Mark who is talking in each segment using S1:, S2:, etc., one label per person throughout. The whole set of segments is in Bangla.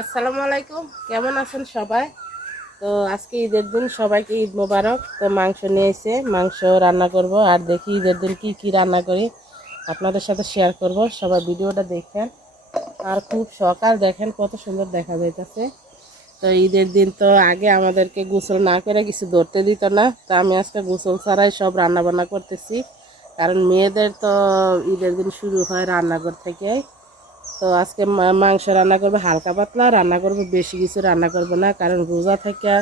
S1: আসসালামু আলাইকুম। কেমন আছেন সবাই? তো আজকে ঈদের দিন সবাইকে ঈদ মোবারক। তো মাংস নিয়ে এসে মাংস রান্না করব আর দেখি ঈদের দিন কি কি রান্না করি। আপনাদের সাথে শেয়ার করব। সবাই ভিডিওটা দেখেন। আর খুব সকাল দেখেন, কত সুন্দর দেখা যাইতেছে। তো ঈদের দিন তো আগে আমাদেরকে গোসল না করে কিছু ধরতে দিত না। তো আমি আজকে গোসল ছাড়াই সব রান্না বান্না করতেছি। কারণ মেয়েদের তো ঈদের দিন শুরু হয় রান্নাঘর থেকে তো আজকে মাংস রান্না করব, হালকা পাতলা, রান্না করব, বেশি কিছু রান্না করব না, কারণ রোজা থেকে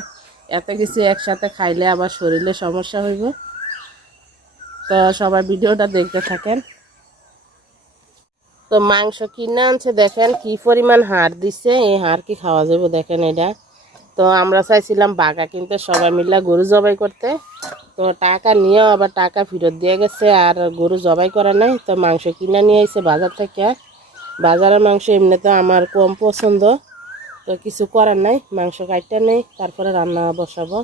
S1: এত কিছু একসাথে খাইলে আবার শরীরে সমস্যা হইব। তো সবাই ভিডিওটা দেখতে থাকেন। তো মাংস কিনে আনছে, দেখেন কি পরিমাণ হাড় দিচ্ছে এই হাড় কি খাওয়া যাবে দেখেন এটা। তো আমরা চাইছিলাম বাঘা কিনতে, সবাই মিলে গরু জবাই করতে। তো টাকা নিয়েও আবার টাকা ফেরত দিয়ে গেছে, আর গরু জবাই করা নাই, তো মাংস কিনে নিয়ে এসে বাজার থেকে। বাজারের মাংস এমনিতে আমার কম পছন্দ, তো কিছু করার নাই, মাংস কাটতে নেই, তারপরে রান্না বসাবো।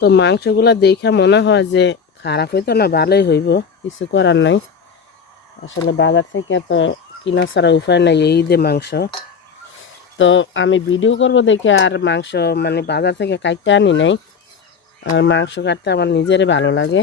S1: তো মাংসগুলো দেখে মনে হয় যে খারাপ হইতো না, ভালোই হইব, কিছু করার নাই। আসলে বাজার থেকে তো কিনা ছাড়া উপায় নাই এই ঈদে মাংস। তো আমি ভিডিও করব দেখে আর মাংস মানে বাজার থেকে কাটতে আনি নাই। আর মাংস কাটতে আমার নিজেরই ভালো লাগে।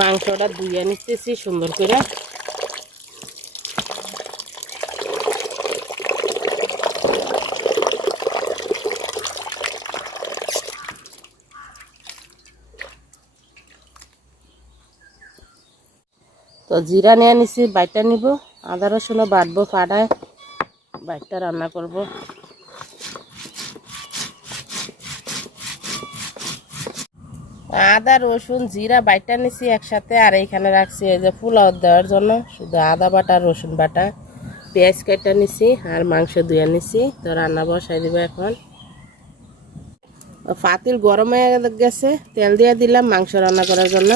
S1: মাংসটা ধুইয়া নিতেছি সুন্দর করে। তো জিরা নিয়ে নিছি বাইটটা নিব, আদা রসুনও বাটবো ফাটায় বাইটটা রান্না করব। আদা, রসুন, জিরা বাইটা নিছি একসাথে আর এইখানে রাখছি এই যে পোলাও দেওয়ার জন্য। শুধু আদা বাটা, রসুন বাটা, পেঁয়াজ কেটে নিছি আর মাংস ধুয়ে নিছি। তো রান্না বসাই দিব এখন। পাতিল গরম হয়ে গেছে, তেল দিয়ে দিলাম মাংস রান্না করার জন্য।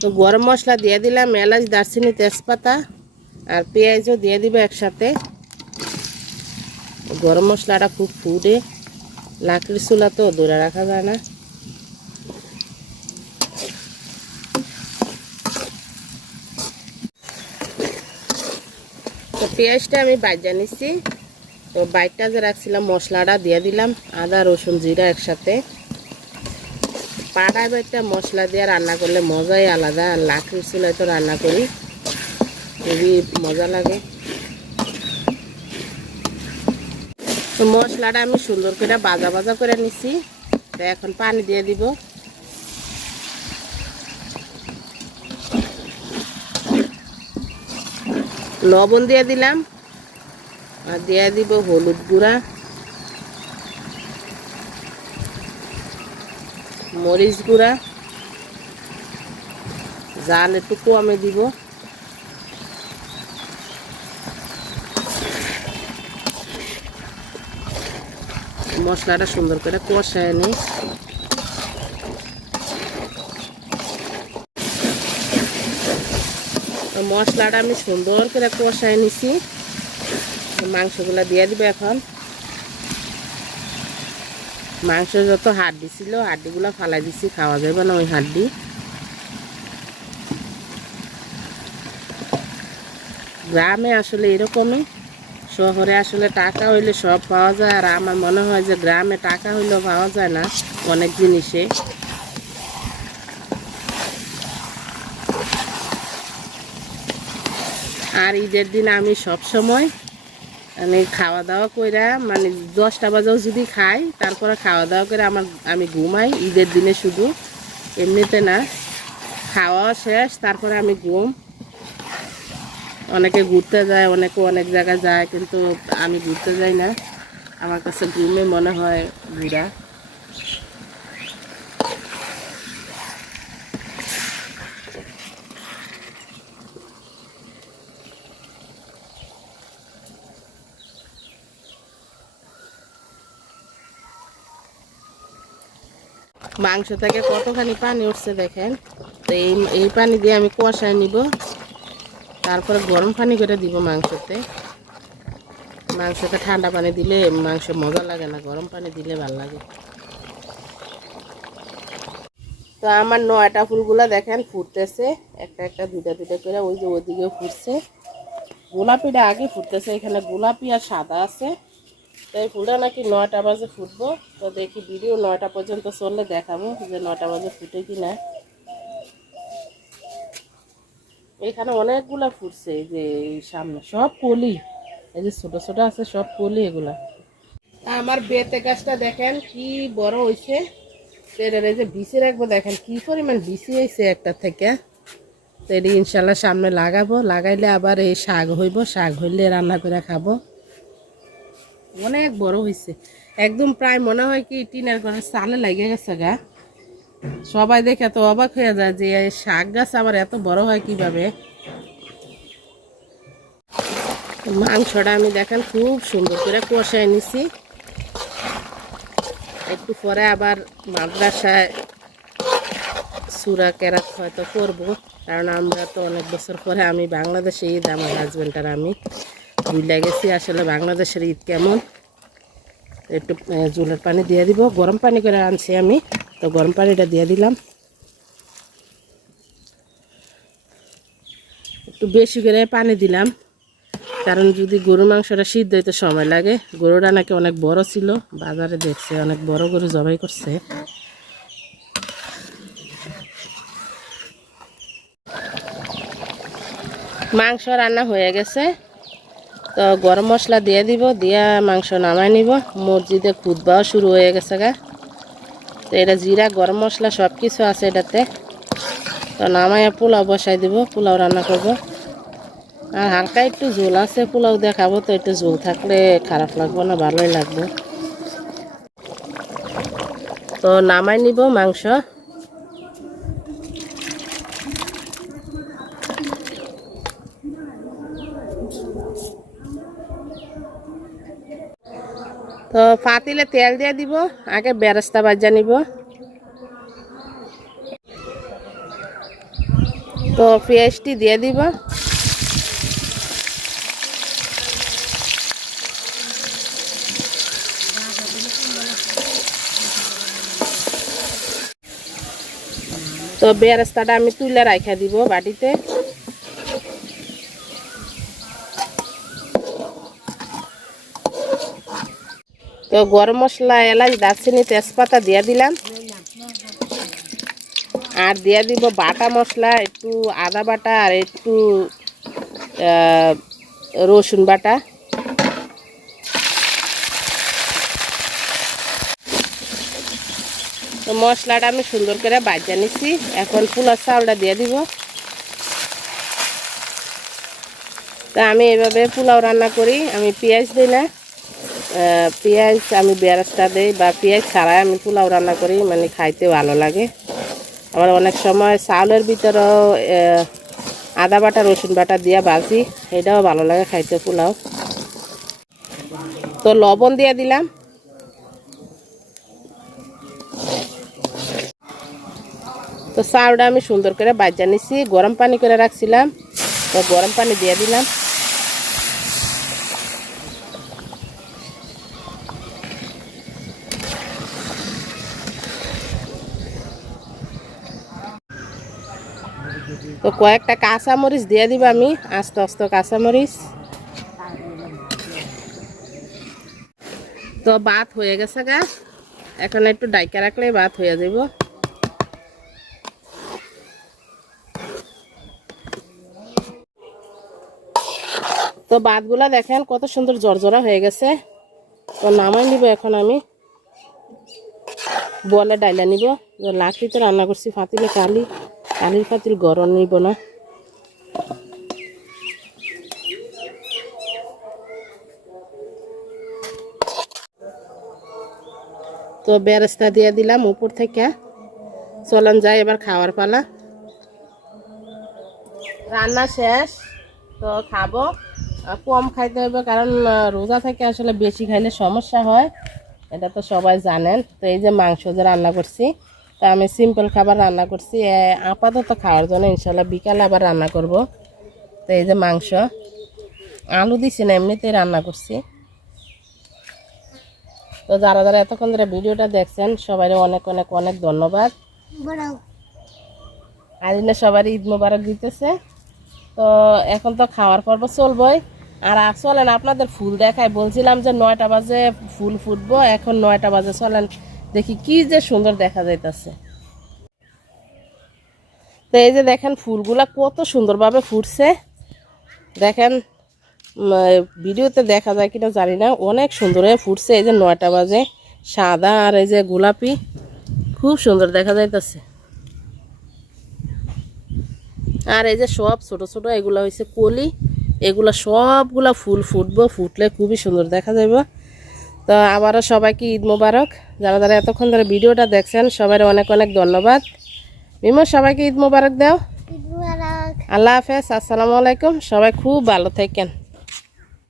S1: তো গরম মশলা দিয়ে দিলাম, এলাচ, দারচিনি, তেজপাতা আর পেঁয়াজও দিয়ে দিব একসাথে। গরম মশলাটা খুব ফুটে। লাকড়ির চুলা তো ধরে রাখা যায় না। তো পেঁয়াজটা আমি বাজা নিচ্ছি তো বাইটটা যে রাখছিলাম, মশলাটা দিয়ে দিলাম, আদা, রসুন, জিরা একসাথে। পাড়ায় বাইটটা মশলা দিয়ে রান্না করলে মজাই আলাদা লাকড়ির চুলায় তো রান্না করি, খুবই মজা লাগে। তো মশলাটা আমি সুন্দর করে বাজা বাজা করে নিছি। তো এখন পানি দিয়ে দিব। লবণ দিয়ে দিলাম। আর দিয়ে দিব হলুদ গুঁড়া। মরিচ গুঁড়া। জাল একটু কমে দিব। মশলাটা সুন্দর করে কষায় নিই। মশলাটা আমি সুন্দর করে কষায় নিছি। মাংসগুলো দিয়ে দিব এখন। মাংস যত হাড্ডি ছিল, হাড্ডিগুলো ফালাই দিছি, খাওয়া যাবে না ওই হাড্ডি। গ্রামে আসলে এরকমই। শহরে আসলে টাকা হইলে সব পাওয়া যায়, আর আমার মনে হয় যে গ্রামে টাকা হইলেও পাওয়া যায় না অনেক জিনিসে। আর ঈদের দিন আমি সব সময় মানে খাওয়া দাওয়া কইরা মানে দশটা বাজেও যদি খাই, তারপরে খাওয়া দাওয়া করে আমার, আমি ঘুমাই। ঈদের দিনে শুধু এমনিতে না খাওয়া শেষ, তারপরে আমি ঘুম। অনেকে ঘুরতে যায়, অনেকে অনেক জায়গায় যায়, কিন্তু আমি ঘুরতে যাই না। আমার কাছে ঘুমে মনে হয় ঘুরা মাংস থেকে কতখানি পানি উঠছে দেখেন? তো এই এই পানি দিয়ে আমি কষায় নিব। তারপরে গরম পানি করে দিব মাংসতে। মাংসতে ঠান্ডা পানি দিলে মাংস মজা লাগে না, গরম পানি দিলে ভালো লাগে। তো আমার নয়টা ফুলগুলা দেখেন ফুটতেছে, একটা একটা দুটা দুটা করে ওই যে ওদিকেও ফুটছে। গোলাপিটা আগে ফুটতেছে, এখানে গোলাপি আর সাদা আছে। তো এই ফুলটা নাকি নয়টা বাজে ফুটবো, তো দেখি ভিডিও নয়টা পর্যন্ত চললে দেখাবো যে নয়টা বাজে ফুটে কি না এখানে অনেকগুলা ফুটছে, এই যে সামনে সব কলি। এই যে ছোট ছোট আছে সব কলি এগুলা। আমার বেতে গাছটা দেখেন কি বড় হয়েছে এটার এই যে বিচি রাখব, দেখেন কি পরিমাণ বিচি হয়েছে একটা থেকে। তো এটি ইনশাল্লাহ সামনে লাগাবো, লাগাইলে আবার এই শাক হইব, শাক হইলে রান্না করে খাব। অনেক বড় হয়েছে একদম প্রায় মনে হয় কি টিনের ঘরে চালে লাগে গেছে গা। সবাই দেখে তো অবাক হয়ে যায় যে এই শাক গাছ আবার এত বড় হয় কীভাবে? মাংসটা আমি দেখেন খুব সুন্দর করে কষায় নিছি। একটু পরে আবার মাদ্রাসায় সুরা কেরাত হয়তো করব, কারণ আমরা তো অনেক বছর পরে আমি বাংলাদেশে ঈদ, আমার হাজব্যান্ড আর আমি ভুলে গেছি, আসলে বাংলাদেশের ঈদ কেমন? একটু জুলের পানি দিয়ে দিব, গরম পানি করে আনছি আমি। তো গরম পানিটা দিয়ে দিলাম। একটু বেশি করে পানি দিলাম, কারণ যদি গরু মাংসটা সিদ্ধ হইতে সময় লাগে, গরুটা নাকি অনেক বড় ছিল, বাজারে দেখছে অনেক বড় গরু জবাই করছে। মাংস রান্না হয়ে গেছে, তো গরম মশলা দিয়ে দিব, দিয়া মাংস নামাই নিব। মসজিদে খুদবাও শুরু হয়ে গেছে গা। তো এটা জিরা, গরম মশলা সব কিছু আছে এটাতে। তো নামাইয়া পোলাও বসাই দিব, পোলাও রান্না করব। আর হালকা একটু ঝোল আছে, পোলাও দেখাবো তো, একটু ঝোল থাকলে খারাপ লাগবো না, ভালোই লাগবে। তো নামাই নিব মাংস। তো পাতিলে তেল দিয়ে দিব, আগে বেরেস্তা বাজা নিব। তো পেঁয়াজটি দিয়ে দিব। তো বেরেস্তাটা আমি তুলে রাখা দিব বাটিতে। তো গরম মশলা, এলাচ, দারচিনি, তেজপাতা দিয়ে দিলাম। আর দিয়ে দিব বাটা মশলা, একটু আদা বাটা আর একটু রসুন বাটা। তো মশলাটা আমি সুন্দর করে বাজা নিছি। এখন পোলার চাউলটা দিয়ে দিব। তা আমি এভাবে পোলাও রান্না করি, আমি পেঁয়াজ দিই না পেঁয়াজ আমি বেরাস্তা দিই বা পেঁয়াজ ছাড়াই আমি পোলাও রান্না করি মানে খাইতে ভালো লাগে। আবার অনেক সময় চাউলের ভিতরেও আদা বাটা, রসুন বাটা দিয়ে ভাজি, এটাও ভালো লাগে খাইতে পোলাও। তো লবণ দিয়ে দিলাম। তো চাউলটা আমি সুন্দর করে বাজা নিছি, গরম পানি করে রাখছিলাম। তো গরম পানি দিয়ে দিলাম। তো কয়েকটা কাঁচামরিচ দিয়ে দিব আমি, আস্তে আস্তে কাঁচামরিচ। তো ভাত হয়ে গেছে গা। এখন একটু ডাইকা রাখলে ভাত হয়ে যাব। তো ভাতগুলা দেখেন কত সুন্দর জর্জরা হয়ে গেছে। তো নামাই নিব এখন আমি। বলে ডাইলা নিব। লাকড়িতে রান্না করছি ফাতিলে কালি। কালির ফাতিল গরম নিব না। তো বেরেস্তা দিয়ে দিলাম উপর থেকে। চলন যায় এবার খাওয়ার পালা। রান্না শেষ, তো খাব। কম খাইতে হবে কারণ রোজা থেকে আসলে বেশি খাইলে সমস্যা হয়, এটা তো সবাই জানেন। তো এই যে মাংস যে রান্না করছি তা আমি সিম্পল খাবার রান্না করছি। আপাতত খাওয়ার জন্য ইনশাল্লাহ বিকালে আবার রান্না করব। তো এই যে মাংস, আলু দিছি না, এমনিতেই রান্না করছি। তো যারা যারা এতক্ষণ ধরে ভিডিওটা দেখছেন সবাই অনেক অনেক অনেক ধন্যবাদ। আরিনা সবার ঈদ মোবারক দিতেছে। তো এখন তো খাওয়ার পর্ব চলবই। আর চলেন আপনাদের ফুল দেখায় বলছিলাম যে নয়টা বাজে ফুল ফুটবো, এখন নয়টা বাজে। চলেন দেখি কি যে সুন্দর দেখা যাইতেছে। তো এই যে দেখেন ফুলগুলা কত সুন্দরভাবে ফুটছে। দেখেন ভিডিওতে দেখা যায় কিনা জানি না, অনেক সুন্দর হয়ে ফুটছে। এই যে নয়টা বাজে, সাদা আর এই যে গোলাপি, খুব সুন্দর দেখা যাইতেছে। আর এই যে সব ছোট ছোট, এগুলা হয়েছে কলি, এগুলা সবগুলা ফুল ফুটবো, ফুটলে খুবই সুন্দর দেখা যাবে তো আবারও সবাইকে ঈদ মুবারক। যারা যারা এতক্ষণ ধরে ভিডিওটা দেখছেন সবাই অনেক অনেক ধন্যবাদ। মিমো সবাইকে ঈদ মুবারক দাও। আল্লাহ হাফেজ আসসালামু আলাইকুম। সবাই খুব ভালো থাকেন।